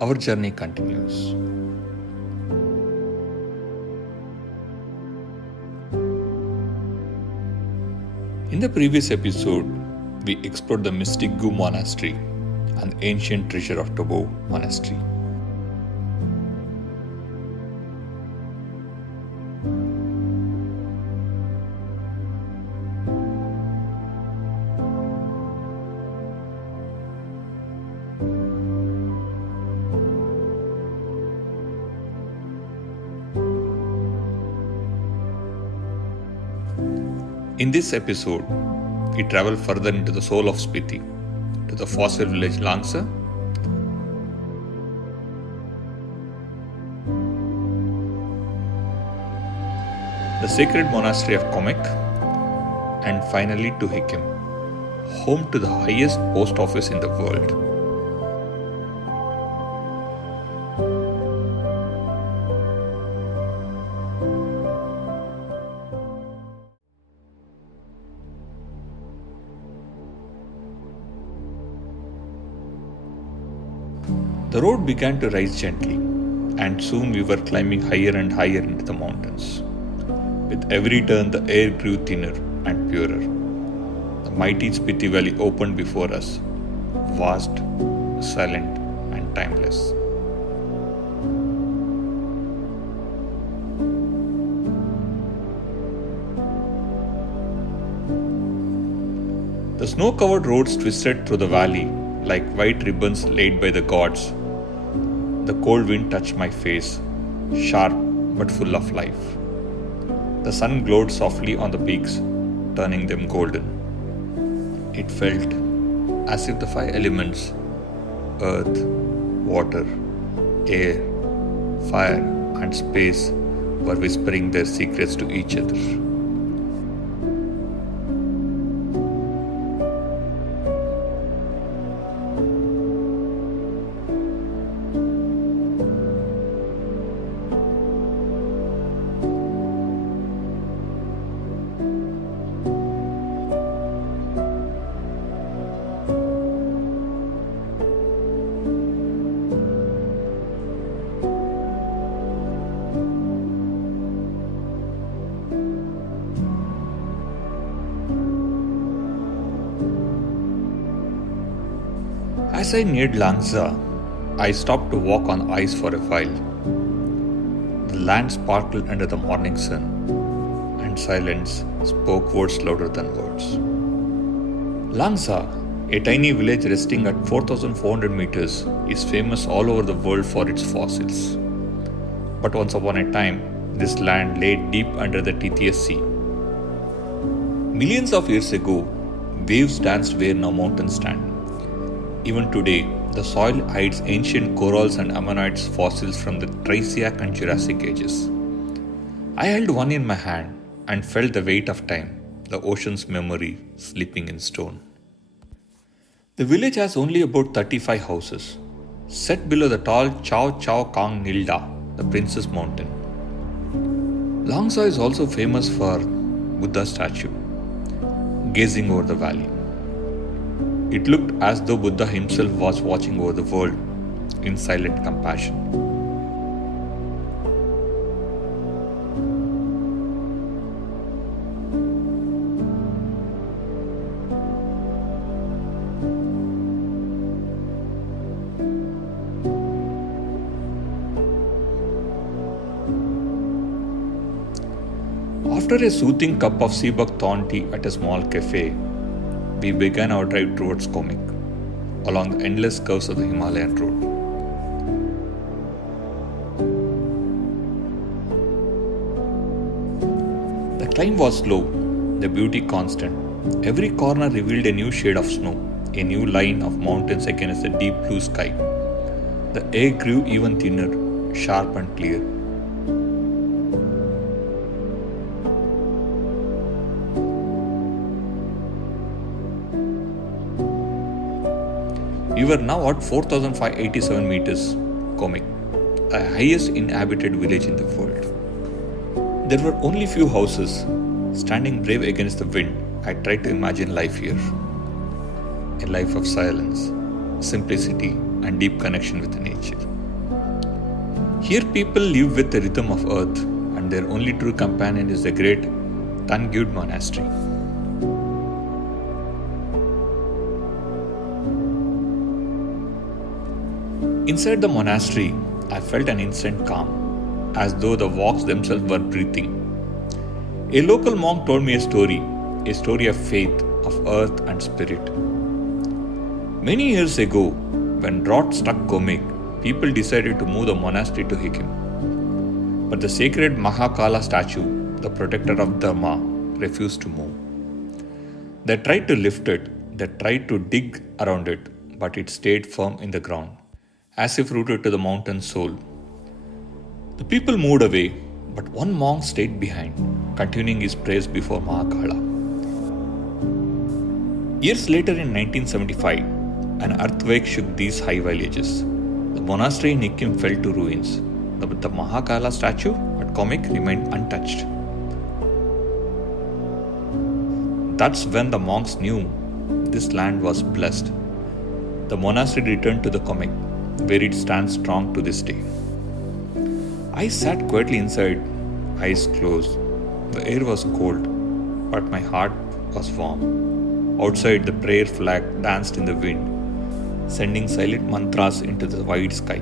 our journey continues. In the previous episode, we explored the mystic Gu monastery and the ancient treasure of Tobo monastery. In this episode, we travel further into the soul of Spiti, to the fossil village Langza, the sacred monastery of Komic, and finally to Hikkim, home to the highest post office in the world. The road began to rise gently, and soon we were climbing higher and higher into the mountains. With every turn, the air grew thinner and purer. The mighty Spiti Valley opened before us, vast, silent, and timeless. The snow-covered roads twisted through the valley like white ribbons laid by the gods. The cold wind touched my face, sharp but full of life. The sun glowed softly on the peaks, turning them golden. It felt as if the five elements, earth, water, air, fire, and space, were whispering their secrets to each other. As I neared Langza, I stopped to walk on ice for a while. The land sparkled under the morning sun, and silence spoke words louder than words. Langza, a tiny village resting at 4,400 meters, is famous all over the world for its fossils. But once upon a time, this land lay deep under the Tethys Sea. Millions of years ago, waves danced where now mountains stand. Even today, the soil hides ancient corals and ammonites fossils from the Triassic and Jurassic ages. I held one in my hand and felt the weight of time, the ocean's memory sleeping in stone. The village has only about 35 houses, set below the tall Chow Chow Kang Nilda, the Princess Mountain. Langza is also famous for Buddha statue, gazing over the valley. It looked as though Buddha himself was watching over the world in silent compassion. After a soothing cup of seabuck thorn tea at a small cafe, we began our drive towards Komic, along the endless curves of the Himalayan road. The climb was slow, the beauty constant. Every corner revealed a new shade of snow, a new line of mountains against the deep blue sky. The air grew even thinner, sharp and clear. We were now at 4,587 meters, Komic, the highest inhabited village in the world. There were only few houses. Standing brave against the wind, I tried to imagine life here. A life of silence, simplicity, and deep connection with nature. Here people live with the rhythm of earth, and their only true companion is the great Tangud monastery. Inside the monastery, I felt an instant calm, as though the walks themselves were breathing. A local monk told me a story of faith, of earth and spirit. Many years ago, when drought struck Komic, people decided to move the monastery to Hikkim. But the sacred Mahakala statue, the protector of Dharma, refused to move. They tried to lift it, they tried to dig around it, but it stayed firm in the ground, as if rooted to the mountain's soul. The people moved away, but one monk stayed behind, continuing his prayers before Mahakala. Years later in 1975, an earthquake shook these high villages. The monastery in Hikkim fell to ruins, but the Mahakala statue at Komic remained untouched. That's when the monks knew this land was blessed. The monastery returned to the Komic, where it stands strong to this day. I sat quietly inside, eyes closed. The air was cold, but my heart was warm. Outside, the prayer flag danced in the wind, sending silent mantras into the wide sky.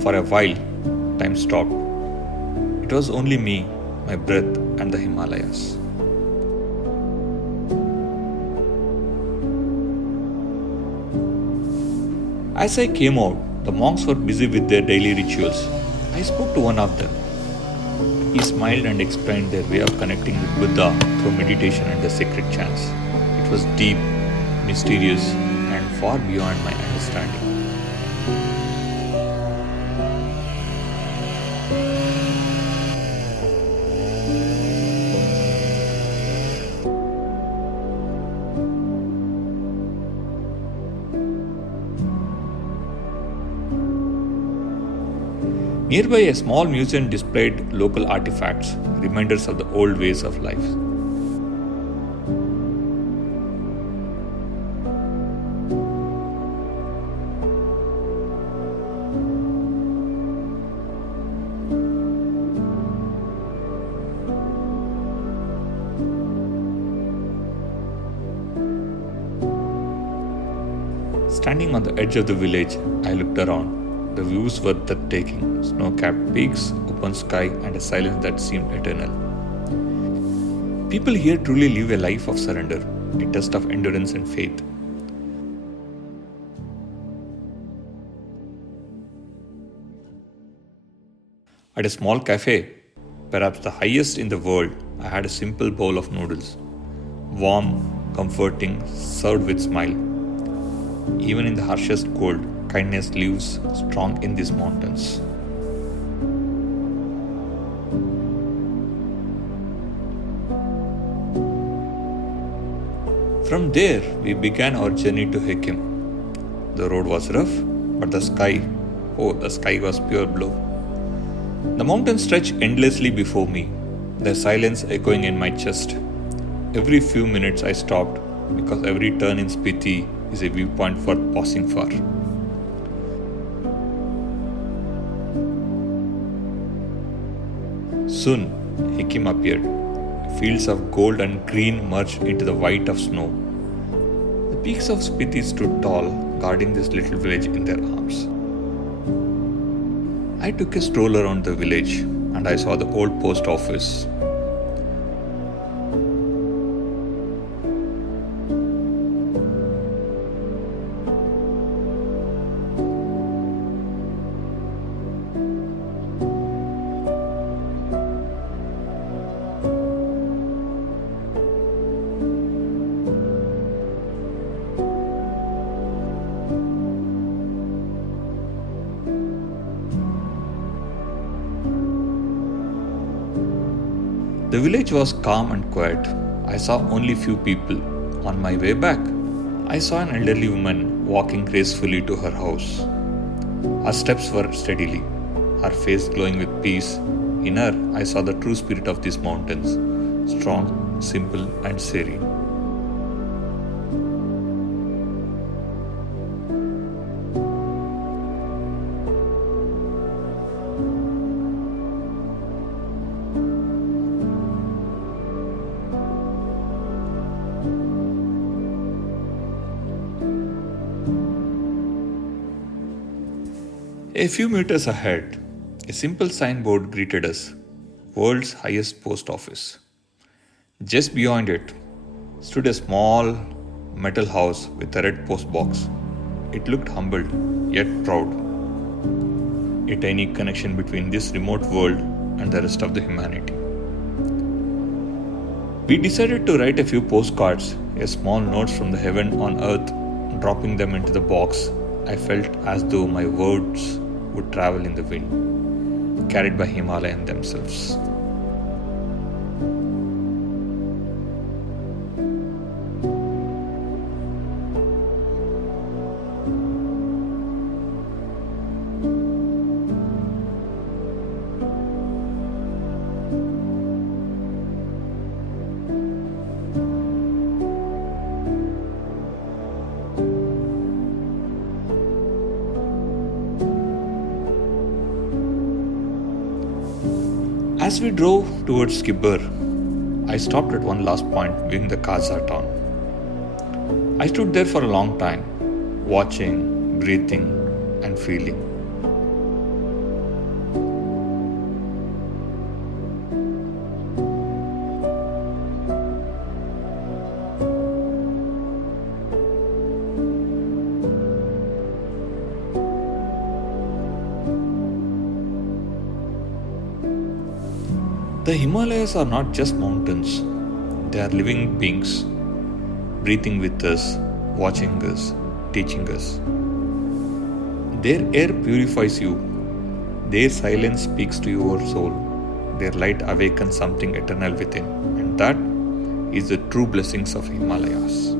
For a while, time stopped. It was only me, my breath, and the Himalayas. As I came out, the monks were busy with their daily rituals. I spoke to one of them. He smiled and explained their way of connecting with Buddha through meditation and the sacred chants. It was deep, mysterious, and far beyond my understanding. Nearby, a small museum displayed local artifacts, reminders of the old ways of life. Standing on the edge of the village, I looked around. The views were breathtaking, snow-capped peaks, open sky, and a silence that seemed eternal. People here truly live a life of surrender, a test of endurance and faith. At a small cafe, perhaps the highest in the world, I had a simple bowl of noodles. Warm, comforting, served with smile. Even in the harshest cold, kindness lives strong in these mountains. From there, we began our journey to Hikkim. The road was rough, but the sky was pure blue. The mountains stretched endlessly before me, their silence echoing in my chest. Every few minutes I stopped, because every turn in Spiti is a viewpoint worth pausing for. Soon, Hikkim appeared. Fields of gold and green merged into the white of snow. The peaks of Spiti stood tall, guarding this little village in their arms. I took a stroll around the village and I saw the old post office. The village was calm and quiet. I saw only few people. On my way back, I saw an elderly woman walking gracefully to her house. Her steps were steadily, her face glowing with peace. In her, I saw the true spirit of these mountains, strong, simple, and serene. A few meters ahead, a simple signboard greeted us: World's highest post office. Just beyond it stood a small metal house with a red post box. It looked humbled, yet proud. A tiny connection between this remote world and the rest of the humanity. We decided to write a few postcards, a small notes from the heaven on earth, dropping them into the box. I felt as though my words would travel in the wind, carried by Himalayan themselves. As we drove towards Skibber, I stopped at one last point viewing the Kaza town. I stood there for a long time, watching, breathing, and feeling. The Himalayas are not just mountains, they are living beings, breathing with us, watching us, teaching us. Their air purifies you, their silence speaks to your soul, their light awakens something eternal within, and that is the true blessings of Himalayas.